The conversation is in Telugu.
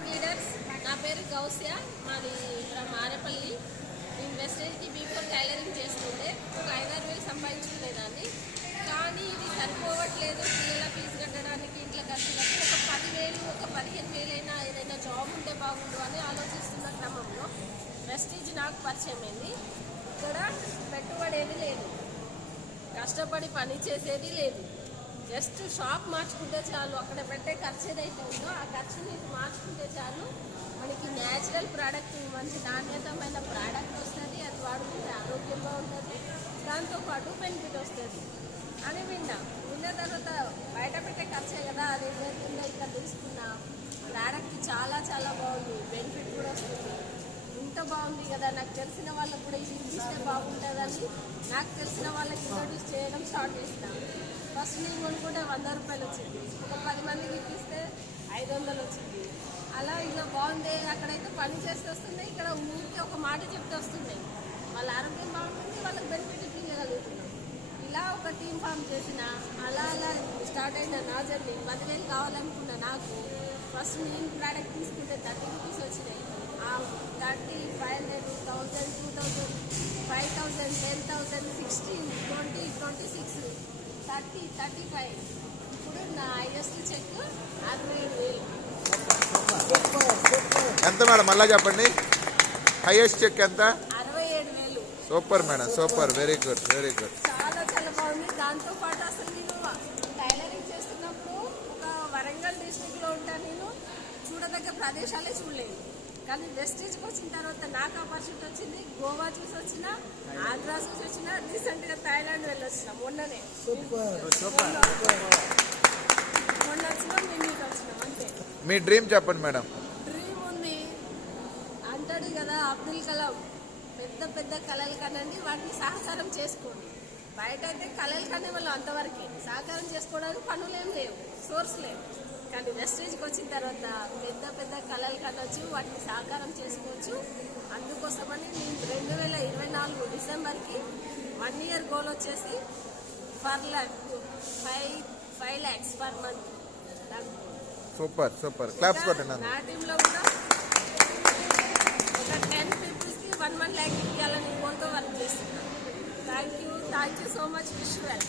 లీడర్స్, నా పేరు గౌసియా, మాది ఫ్రమ్ ఆరేపల్లి. నేను వెస్టేజ్కి బిఫోర్ టైలరింగ్ చేస్తుండే ఒక 5-6 వేలు సంపాదించుకునేదాన్ని. కానీ ఇది సరిపోవట్లేదు. పిల్లల ఫీజు కట్టడానికి, ఇంట్లో ఖర్చులకు ఒక 10,000 ఒక 15,000 అయినా ఏదైనా జాబ్ ఉంటే బాగుండు అని ఆలోచిస్తున్న క్రమంలో వెస్టేజ్ నాకు పరిచయం అయింది. ఇక్కడ పెట్టుబడి ఏది లేదు, కష్టపడి పని చేసేది లేదు. జస్ట్ షాప్ మార్చుకుంటే చాలు, అక్కడ పెట్టే ఖర్చు ఏదైతే ఉందో ఆ ఖర్చుని మార్చుకుంటే చాలు, మనకి న్యాచురల్ ప్రోడక్ట్, మంచి నాణ్యతమైన ప్రోడక్ట్ వస్తుంది. అది వాడుకుంటే ఆరోగ్యంగా ఉంటుంది, దాంతోపాటు బెనిఫిట్ వస్తుంది అని విన్న తర్వాత బయట పెట్టే ఖర్చే కదా, అది ఏదైతుందో ఇక్కడ తీసుకున్న ప్రోడక్ట్ చాలా చాలా బాగుంది, బెనిఫిట్ కూడా వస్తుంది. ఇంత బాగుంది కదా, నాకు తెలిసిన వాళ్ళకు కూడా ఇది ఇస్తే బాగుంటుందని నాకు తెలిసిన వాళ్ళకి ఇంట్రొడ్యూస్ చేయడం స్టార్ట్ చేసినాను. ఫస్ట్ నేను కొనుక్కుంటే 100 రూపాయలు వచ్చింది, ఒక 10 మందికి ఇప్పిస్తే 500 వచ్చింది. అలా ఇలా బాగుంది. అక్కడైతే పని చేస్తే వస్తున్నాయి, ఇక్కడ ఊరికి ఒక మాట చెప్తే వస్తున్నాయి. వాళ్ళ ఆరోగ్యం బాగుంటుంది, వాళ్ళకి బెనిఫిట్ ఇప్పించగలుగుతున్నాం. ఇలా ఒక టీం ఫామ్ చేసిన అలా స్టార్ట్ అయిన నా జర్నీ. 10,000 కావాలనుకున్న నాకు ఫస్ట్ నేను ప్రోడక్ట్ తీసుకుంటే 30 రూపీస్ వచ్చినాయి. 30, 500, 1000, 2000, 5000, 10,000, 16, 20, 26, 30, 35. ఇప్పుడు నా హైయెస్ట్ చెక్ 67,000. ఎంత మేడం మళ్ళా చెప్పండి? హైయెస్ట్ చెక్ ఎంత? 67,000. Super madam, super, very good, very good. చాలా చాలా బాగుంది. దాంతోపాటు అసలు నేను టైలరింగ్ చేస్తున్నప్పుడు ఒక వరంగల్ డిస్ట్రిక్ట్లో ఉంటాను. నేను చూడదగ్గ ప్రదేశాలే చూడలేదు. కానీ వెస్టేజ్కి వచ్చిన తర్వాత నాకు ఆపర్చునిటీ వచ్చింది. గోవా చూసి వచ్చిన, ఆంధ్రా చూసి వచ్చిన, రీసెంట్గా థాయిలాండ్ వెళ్ళొచ్చిన. మొన్ననే మొన్న వచ్చినాం, మేము వచ్చినాం అంతే. మీ డ్రీమ్ చెప్పండి మేడం. డ్రీమ్ ఉంది అంటాడు కదా అబ్దుల్ కలాం, పెద్ద పెద్ద కళలు కనండి, వాటిని సహకారం చేసుకోండి. బయట అయితే కళలు కనే వాళ్ళు అంతవరకే, సహకారం చేసుకోవడానికి పనులు ఏం లేవు, సోర్స్ లేవు. కానీ వెస్టేజ్కి వచ్చిన తర్వాత పెద్ద పెద్ద కళలు కనొచ్చు, వాటిని సహకారం చేసుకోవచ్చు. అందుకోసమని నేను 2024 డిసెంబర్కి 1 year గోల్ వచ్చేసి 5 lakhs per month. Super super, claps కొట్టండి. నా టీంలో కూడా ఒక 10 పీపుల్స్కి 1 lakh ఇవ్వాలని గోల్తో వర్క్ చేస్తున్నాను. Thank you so much. Wish you well.